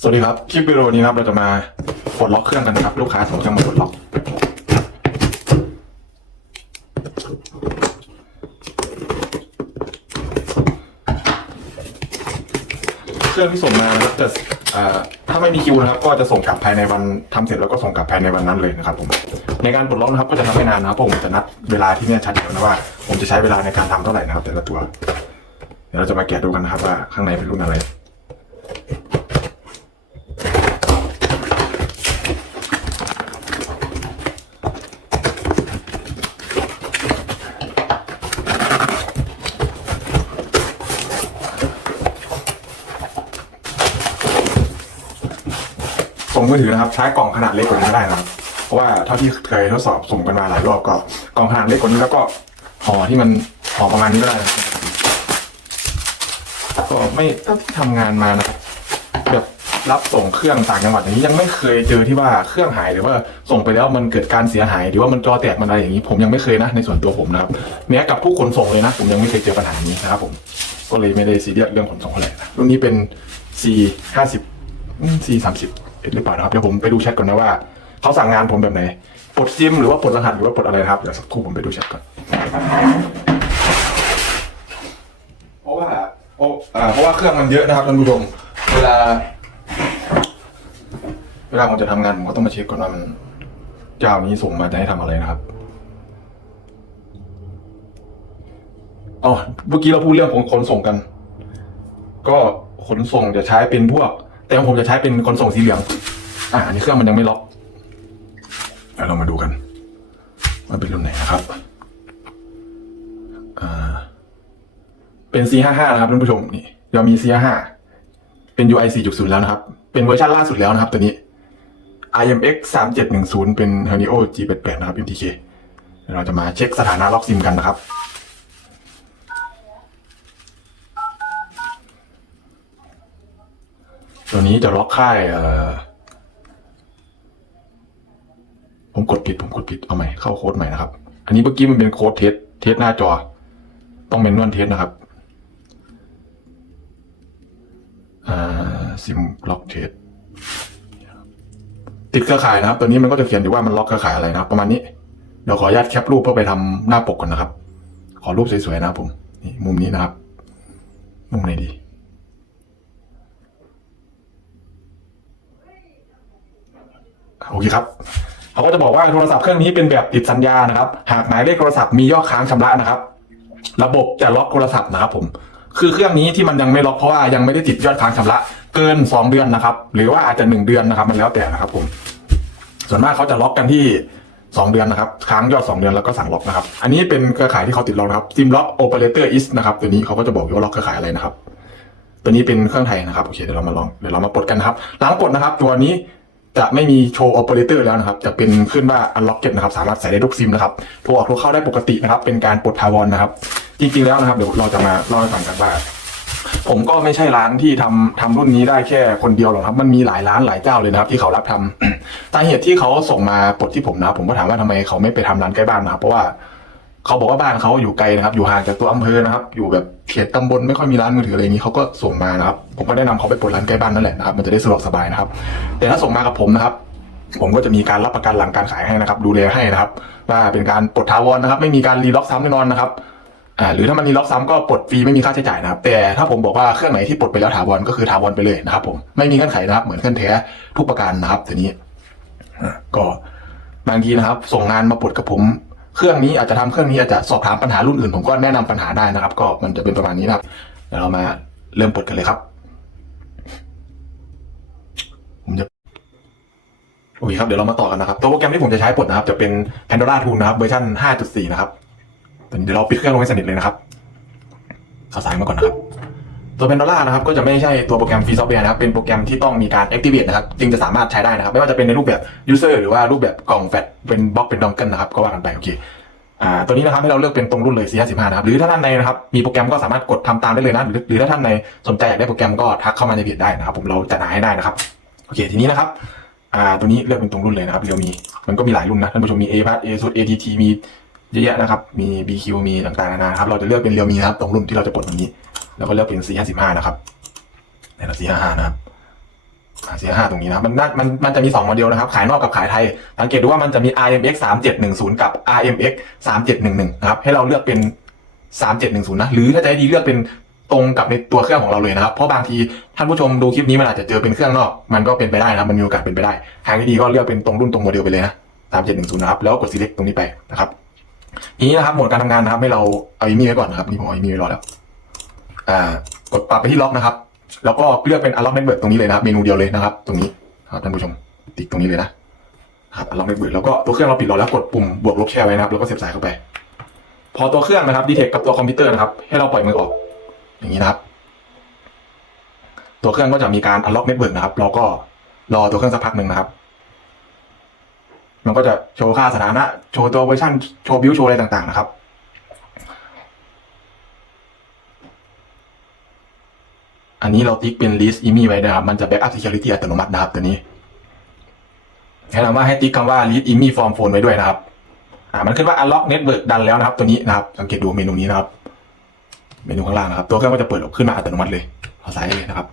สวัสดีครับ คลิปวิดีโอนี้นะครับเราจะมาปลดล็อกเครื่องกันนะครับ ลูกค้าส่งเครื่องมาปลดล็อก เครื่องที่ส่งมานะครับจะถ้าไม่มีคิวนะครับ ก็จะส่งกลับภายในวันทำเสร็จแล้วก็ส่งกลับภายในวันนั้นเลยนะครับผมในการปลดล็อกนะครับก็จะทำไม่นานนะครับเพราะผมจะนัดเวลาที่เนี่ยชัดเจนนะว่า ผมจะใช้เวลาในการทำเท่าไหร่นะครับ แต่ละตัว เดี๋ยวเราจะมาแกะดูกันนะครับว่าข้างในเป็นรุ่นอะไร ส่งมือถือนะครับใช้กล่องขนาดเล็กกว่านี้ไม่ได้นะครับเพราะว่าเท่าที่เคยทดสอบส่งกันมาหลายรอบก็กล่องขนาดเล็กกว่านี้แล้วก็ห่อที่มันห่อประมาณนี้ก็ได้นะครับก็ไม่ตั้งที่ทำงานมานะครับแบบรับส่งเครื่องต่างจังหวัดอย่างนี้ยังไม่เคยเจอที่ว่าเครื่องหายหรือว่าส่งไปแล้วมันเกิดการเสียหาย หรือว่ามันจอแตกมันอะไรอย่างนี้ ผมยังไม่เคยนะในส่วนตัวผมนะครับแม้กับผู้ขนส่งเลยนะ ผมยังไม่เคยเจอปัญหานี้นะครับผมก็เลยไม่ได้ซีเรียสเรื่องขนส่งเท่าไหร่นะรุ่นนี้เป็น C ห้าสิบซีสามสิบ เอ็ดหรือเปล่านะครับเดี๋ยวผมไปดูแชทก่อนนะว่าเขาสั่งงานผมแบบไหนปลดซิมหรือว่าปลดรหัสหรือว่าปลดอะไรนะครับเดี๋ยวสักครู่ผมไปดูแชทก่อนเพราะว่าโอ้อ่าเพราะว่าเครื่องมันเยอะนะครับท่านผู้ชมเวลา เวลาผมจะทำงานผมก็ต้องมาเช็คก่อนว่ามันเจ้านี้ส่งมาจะให้ทำอะไรนะครับอ๋อเมื่อกี้เราพูดเรื่องของขนส่งกัน ก็ขนส่งจะใช้เป็นพวก แต่ของผมจะใช้เป็นขนส่งสีเหลือง อ่าอันนี้เครื่องมันยังไม่ล็อกเดี๋ยวเรามาดูกันว่าเป็นรุ่นไหนนะครับ อ่า เป็น C55 นะครับท่านผู้ชมนี่เรามี C55 เป็น UI 4.0 แล้วนะครับ เป็นเวอร์ชันล่าสุดแล้วนะครับตัวนี้ IMX 3710เป็น Helio G88 นะครับ MTK เดี๋ยวเราจะมาเช็คสถานะล็อกซิมกันนะครับ ตัวนี้จะล็อกค่ายเอ่อผมกดผิด ผมกดผิด เอาใหม่ เข้าโค้ดใหม่นะครับ อันนี้เมื่อกี้มันเป็นโค้ดเทส เทสหน้าจอ ต้องเป็นนวลเทสนะครับ อ่า ซิมล็อกเทส ติดเครือข่ายนะครับ ตัวนี้มันก็จะเขียนอยู่ว่ามันล็อกเครือข่ายอะไรนะครับ ประมาณนี้ เดี๋ยวขออนุญาตแคปรูปเพื่อไปทำหน้าปกก่อนนะครับ ขอรูปสวยๆนะผม นี่มุมนี้นะครับ มุมไหนดี โอเคครับเขาก็จะบอกว่าโทรศัพท์เครื่องนี้เป็นแบบติดสัญญานะครับ หากหมายเลขโทรศัพท์มียอดค้างชำระนะครับ ระบบจะล็อกโทรศัพท์นะครับผมคือเครื่องนี้ที่มันยังไม่ล็อกเพราะว่ายังไม่ได้ติดยอดค้างชำระเกิน 2 เดือนนะครับ หรือว่าอาจจะ 1 เดือนนะครับ มันแล้วแต่นะครับผมส่วนมากเขาจะล็อกกันที่ 2 เดือนนะครับ ค้างยอด 2 เดือนแล้วก็สั่งล็อกนะครับ อันนี้เป็นเครือข่ายที่เขาติดล็อกนะครับซิมล็อกโอเปอเรเตอร์อิสนะครับตัวนี้เขาก็จะบอกว่าล็อกเครือข่ายอะไรนะครับ ตัวนี้เป็นเครื่องไทยนะครับโอเคเดี๋ยวเรามาลองเดี๋ยวเรามาปลดกันนะครับหลังปลดนะครับ ตัวนี้ จะไม่มีโชว์โอเปอเรเตอร์แล้วนะครับ จะเป็นขึ้นว่า unlocked นะครับ สามารถใส่ได้ทุกซิมนะครับโทรออกโทรเข้าได้ปกตินะครับ เป็นการปลดทาวรนะครับ จริง ๆ แล้วนะครับ เดี๋ยวเราจะมาเล่าให้ฟังกันว่าผมก็ไม่ใช่ร้านที่ทำทำรุ่นนี้ได้แค่คนเดียวหรอกครับ มันมีหลายร้านหลายเจ้าเลยนะครับ ที่เขารับทำสาเหตุที่เขาส่งมาปลดที่ผมนะผมก็ถามว่าทำไมเขาไม่ไปทำร้านใกล้บ้านนะครับเพราะว่า เขาบอกว่าบ้านเขาอยู่ไกลนะครับ อยู่ห่างจากตัวอำเภอนะครับ อยู่แบบเขตตำบลไม่ค่อยมีร้านมือถืออะไรอย่างนี้เขาก็ส่งมานะครับ ผมก็แนะนำเขาไปปลดร้านใกล้บ้านนั่นแหละนะครับ มันจะได้สะดวกสบายนะครับ แต่ถ้าส่งมากับผมนะครับ ผมก็จะมีการรับประกันหลังการขายให้นะครับ ดูแลให้นะครับว่าเป็นการปลดทาวรนะครับ ไม่มีการรีล็อกซ้ำแน่นอนนะครับอ่าหรือถ้ามันรีล็อกซ้ำก็ปลดฟรีไม่มีค่าใช้จ่ายนะครับ แต่ถ้าผมบอกว่าเครื่องไหนที่ปลดไปแล้วถาวรก็คือถาวรไปเลยนะครับ ผมไม่มีเงื่อนไขนะครับ เหมือนเครื่องแท้ทุกประการนะครับทีนี้ ก็บางทีนะครับ ส่งงานมาปลดกับผม เครื่องนี้อาจจะทำเครื่องนี้อาจจะสอบถามปัญหารุ่นอื่น ผมก็แนะนำปัญหาได้นะครับ ก็มันจะเป็นประมาณนี้นะครับเดี๋ยวเรามาเริ่มปลดกันเลยครับผมจะโอเคครับเดี๋ยวเรามาต่อกันนะครับตัวโปรแกรมที่ผมจะใช้ปลดนะครับ จะเป็น Pandora Tool นะครับเวอร์ชัน5.4 นะครับเดี๋ยวเราปิดเครื่องลงให้สนิทเลยนะครับเอาสายมาก่อนนะครับ ตัว Pandora นะครับก็จะไม่ใช่ตัวโปรแกรมฟรีซอฟต์แวร์นะครับเป็นโปรแกรมที่ต้องมีการ activate นะครับจึงจะสามารถใช้ได้นะครับ ไม่ว่าจะเป็นในรูปแบบ user หรือว่ารูปแบบกล่องแฟลชเป็นบล็อกเป็นดองเกิลนะครับก็ว่ากันไปโอเคอ่าตัวนี้นะครับให้เราเลือกเป็นตรงรุ่นเลย C55 นะครับ หรือถ้าท่านในนะครับมีโปรแกรมก็สามารถกดทำตามได้เลยนะ หรือหรือถ้าท่านในสนใจอยากได้โปรแกรมก็ทักเข้ามาในเพจได้นะครับ ผมเราจะหาให้ได้นะครับโอเคทีนี้นะครับอ่าตัวนี้เลือกเป็นตรงรุ่นเลยนะครับเรียวมีมันก็มีหลายรุ่นนะท่านผู้ชมมี A พัท A สุด ATT มี เยอะแยะนะครับ มี BQ มีต่างๆนานาครับ เราจะเลือกเป็นเรียวมีนะครับ ตรงรุ่นที่เราจะปลดวันนี้ แล้วก็เลือกเป็น C55 นะครับในเรา C55 นะครับอ่าห้าตรงนี้นะมันน่ามันมันจะมีสองโมเดลนะครับ ขายนอกกับขายไทย สังเกตดูว่ามันจะมี RMX 3710 กับ RMX 3711 นะครับ ให้เราเลือกเป็น 3710 นะ หรือถ้าจะให้ดีเลือกเป็นตรงกับในตัวเครื่องของเราเลยนะครับ เพราะบางทีท่านผู้ชมดูคลิปนี้มันอาจจะเจอเป็นเครื่องนอก มันก็เป็นไปได้นะมันมีโอกาสเป็นไปได้ ทางที่ดีก็เลือกเป็นตรงรุ่นตรงโมเดลไปเลยนะ3710 นะครับ แล้วกด select ตรงนี้ไปนะครับ ทีนี้นะครับโหมดการทำงานนะครับ ให้เราเอาอีมีไว้ก่อนนะครับนี่ผมเอาอีมีไว้รอแล้ว อ่ากดปรับไปที่ล็อกนะครับ แล้วก็เลือกเป็น unlock network ตรงนี้เลยนะครับ เมนูเดียวเลยนะครับ ตรงนี้ครับท่านผู้ชมติ๊กตรงนี้เลยนะครับ unlock network แล้วก็ตัวเครื่องเราปิดรอแล้วกดปุ่มบวกลบแชร์ไว้นะครับ แล้วก็เสียบสายเข้าไป พอตัวเครื่องนะครับดีเทคกับตัวคอมพิวเตอร์นะครับ ให้เราปล่อยมือออก อย่างนี้นะครับ ตัวเครื่องก็จะมีการ unlock network นะครับ เราก็รอตัวเครื่องสักพักหนึ่งนะครับ มันก็จะโชว์ค่าสถานะ โชว์ตัวเวอร์ชันโชว์บิวโชว์อะไรต่างๆนะครับ อันนี้เราติ๊กเป็น list imi ไว้นะครับ มันจะ backup security อัตโนมัตินะครับตัวนี้แนะนำว่าให้ติ๊กคำว่า list imi form phone ไว้ด้วยนะครับ อ่า มันขึ้นว่า unlock network ดันแล้วนะครับ ตัวนี้นะครับ สังเกตดูเมนูนี้นะครับ เมนูข้างล่างนะครับ ตัวเครื่องก็จะเปิดออกขึ้นมาอัตโนมัติเลยเอาซ้ายเลยนะครับ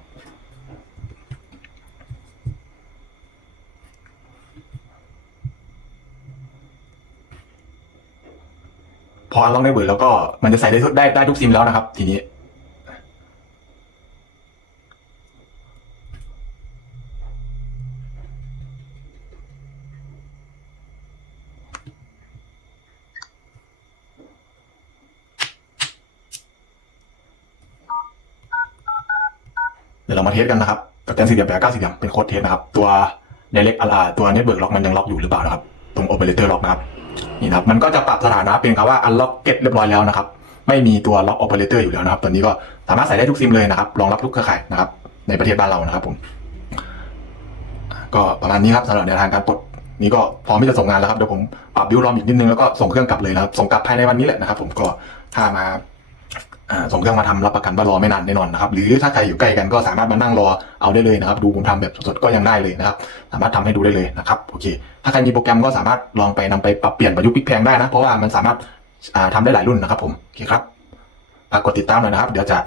พอ unlock network แล้วก็มันจะใส่ได้ทุกได้ได้ทุกซิมแล้วนะครับ ทีนี้ เดี๋ยวเรามาเทสกันนะครับกับแกนสี่เหลี่ยมแบบเก้าสี่เหลี่ยมเป็นโค้ดเทสนะครับ ตัว direct อ่าตัว network lock มันยังล็อกอยู่หรือเปล่านะครับ ตรง operator lock นะครับ นี่นะครับมันก็จะปรับสถานะเป็นคำว่า unlock get เรียบร้อยแล้วนะครับ ไม่มีตัว lock operator อยู่แล้วนะครับตอนนี้ก็สามารถใส่ได้ทุกซิมเลยนะครับรองรับทุกเครือข่ายนะครับ ในประเทศบ้านเรานะครับผมก็ประมาณนี้ครับสำหรับแนวทางการปลดนี่ก็พร้อมที่จะส่งงานแล้วครับเดี๋ยวผมปรับบิวรอมอีกนิดนึงแล้วก็ส่งเครื่องกลับเลยนะครับส่งกลับภายในวันนี้แหละนะครับ ผมก็ถ้ามา ส่งเครื่องมาทำรับประกันว่ารอไม่นานแน่นอนนะครับหรือถ้าใครอยู่ใกล้กันก็สามารถมานั่งรอเอาได้เลยนะครับ ดูผมทำแบบสดๆก็ยังได้เลยนะครับ สามารถทำให้ดูได้เลยนะครับโอเค ถ้าใครมีโปรแกรมก็สามารถลองไปนำไปปรับเปลี่ยนประยุกต์พลิกแพลงได้นะ เพราะว่ามันสามารถอ่าทำได้หลายรุ่นนะครับ ผมโอเคครับฝากกดติดตามหน่อยนะครับ เดี๋ยวจะ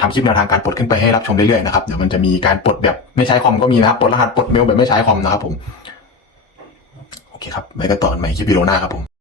ทำคลิปแนวทางการปลดขึ้นไปให้รับชมเรื่อยๆนะครับเดี๋ยวมันจะมีการปลดแบบไม่ใช้คอมก็มีนะครับปลดรหัสปลดเมลแบบไม่ใช้คอมนะครับผมโอเคครับไว้กันต่อนใหม่คลิปวิดีโอหน้าครับผม